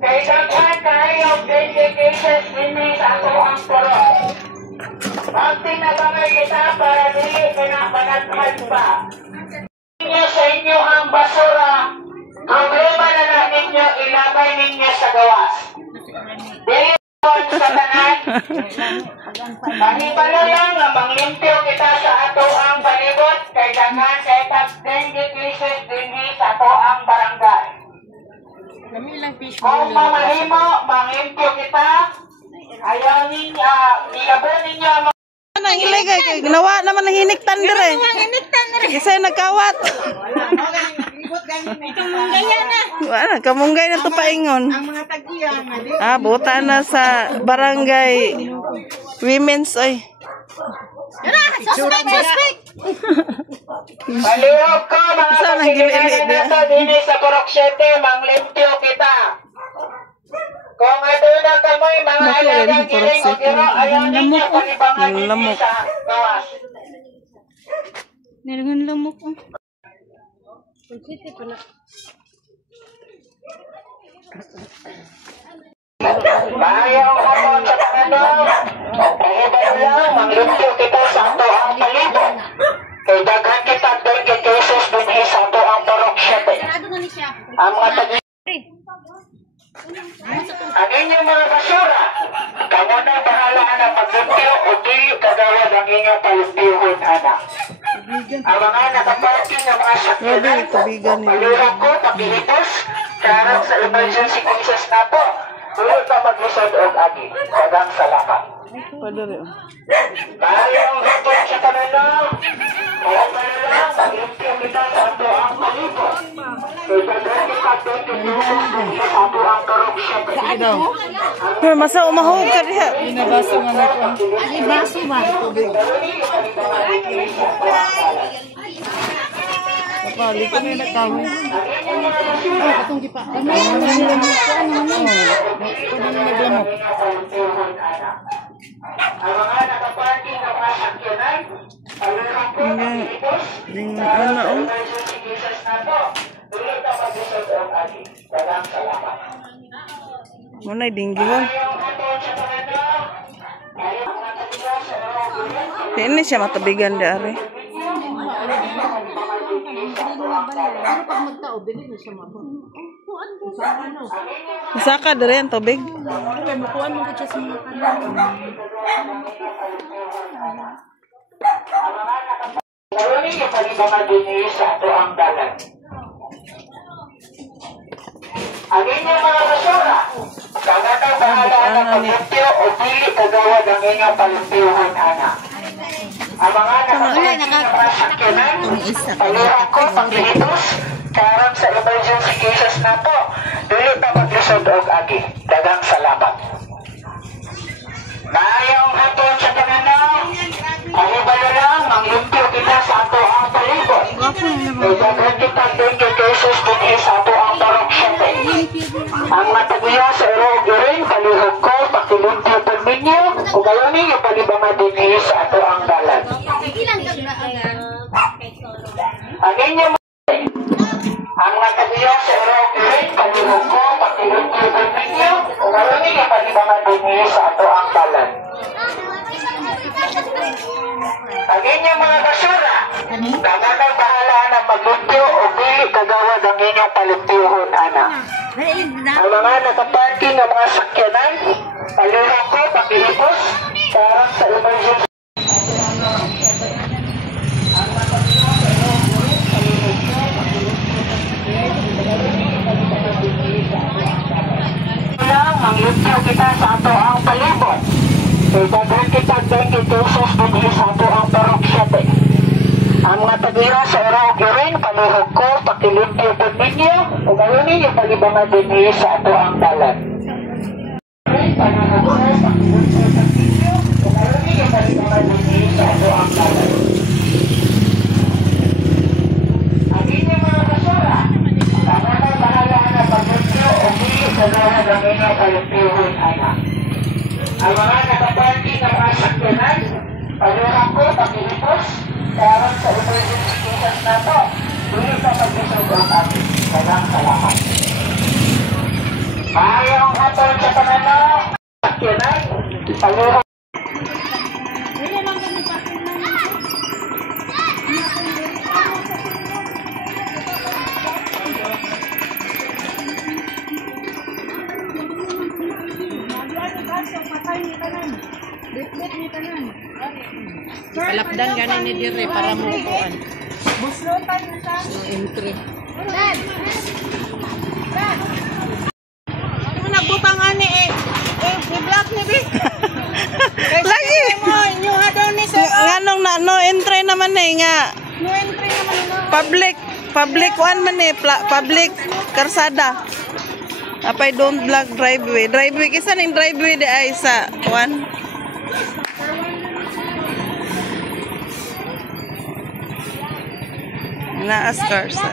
Kay daghan kayo cases ini sa ato ang puro. Magtinabangay kita para dili pinapanaghan pa. Ninyo sa inyo ang basura, problema na lang ninyo, ilagay ninyo sa gawas. Dili sa tanan, panibalo lang na manglimpyo kita sa ato ang palibot, kay daghan kay dengue cases dinhi sa ato ang barangay. Kung mamahimo, manglimpyo kita, ayaw ninyo, iabon ninyo ang nang iligay kay ginawa naman ng hiniktan dire. Isa nagkawat. Wala, kamunggay na to paingon. Ang mga tagiyan, Buta na sa barangay women's oy. suspect. Malihog ko mga kasigilan nato dinhi sa Purok 7, manglimpyo kita. Kung aduna kamoy mga alagang giling o giro, ayaw ninyo panibangan ninyo sa gawas. Nilungan lamok ko. Bayang ako sa Panganong, pahibay lang, manglimpyo kita sa ato ang palibot. Kay daghan kita dengue cases dinhi sa ato ang Purok 7. Ang mga tagi ang inyong mga basura, kamo na bahala na paglimpyo o dili kagawad ang inyong palimpyuhon, anak. Ang mga nakaparking ng mga sakyanan, palurang ko, pakilitos, karang sa emergency cases na po, tuloy pa maglisod o agi. Dagang salamat. Bayang hapon sa Panganong, kaya lang, paglimpyo kita sa ato ang palibot. Kaya daghan kita dengue cases dinhi sa ato ang Purok 7. Masa umahog ka diha. Binabaso nga na ko. Ay, baso ba? Kapali ko na yung nakawin. Katong di pa. Ano naglamok? Ang mga nakaparking ng mga sakyanan, palurang ko, pakilitos, Ano emergency cases na po, tuloy pa maglisod o agi. Dagang salamat. Muna dinggihon. Ini siya matabigan dari. Saka dari ang tubig. Marami yung palibangan din sa ato ang dalan. Ang inyong mga basura, kanatang bahala na palimpyo o dili kagawad ang inyong palimpyuhon, anak. Ang mga nakaparking ng mga sakyanan, palurang ko, pakilitos, karang sa emergency cases na po, dili pa maglisod og agi. Dagang salamat. Mayong hapon sa Panganong, pahibalo lang, manglimpyo kita sa ato ang palibot. Daghan kita dengue cases dinhi sa ato ang Purok 7. Ang matagiya sa iro-giring, palihog ko, pakilimpyo po ninyo, o gayon ninyo palibangan dinhi sa ato ang dalan. Ang inyo ang matagiya sa iro-giring, palihog ko, pakilimpyo po ninyo, o gayon ninyo palibangan dinhi sa ato ang dalan. Ang inyong mga basura, dapat ang bahala na maglimpyo o dili kagawad ang inyong palimpyuhon, anak. Ang mga nakaparking ng mga sakyanan, palurang ko, pakilitos, karang sa emergency. Manglimpyo kita sa ato ang palibot. Daghan kita dengue cases dinhi sa ato ang Purok 7. Ang mga tagiya sa iro-giring, palihog ko, pakilimpyo po ninyo, o gayon ninyo palibangan dinhi sa ato ang dalan. Palihog ko, pakilimpyo po ninyo, o gayon ninyo palibangan dinhi sa ato ang dalan. Ang inyong mga basura, dapat ang bahala na paglimpyo o dili kagawad ang inyong palimpyuhon, anak. Ang mga nakaparking ng mga sakyanan, palurang ko, pakilitos, karang sa emergency cases na po, dili pa paglisod ang atin. Dagang salamat. Mayroong hatol sa kanano. Sakyanan. Paluha. Palapdan ganin ni dire para mo kuan. Buslotan na sa. Entry. Ano nagbutang ani i-block ni Bi. Lagi mo yung hadaw ni sir. Nganong na no entry naman nga. No entry naman no. Public one man public karsada. Apay don't block driveway. Driveway kisa ning driveway di ay sa one. Naas karsa.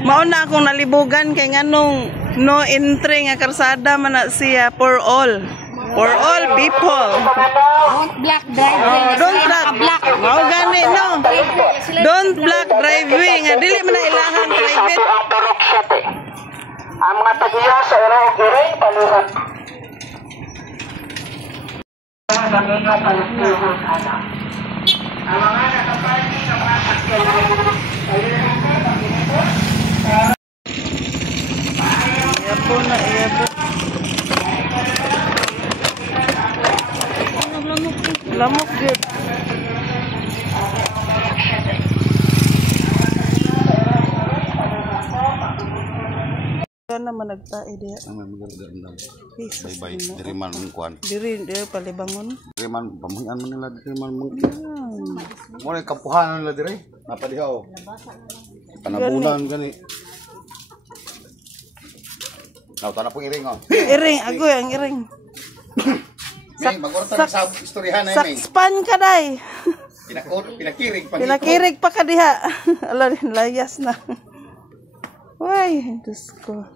Mauna akong nalibugan kay nganong no entry nga karsada man na siya for all. For all people. Don't block driveway. Don't block. Mao gani no. Don't block driveway nga dili man na ilahan private. Ang turok siya te. Ang mga tagiya sa ero giring paluhat. Ang mga palipihon anak. Ang mga nakapaldi ng mga sakyanan. Iyapo na, iyapo. Lamok good. Kana man nagtae diha. Ang magandang Jesus. bye diri man mong kuan Diri palibangon. diri man pamuhian man nila diri man mong mo na kapuhanan nila diri napadiha o panabunan gani naw tanah po iring o Iring, agoy ang iring. may magorta sa istoryahan na may Sakspan ka day. pinakirig pa Pinakirig pa ka diha. Ala layas na. Why, Diyos ko.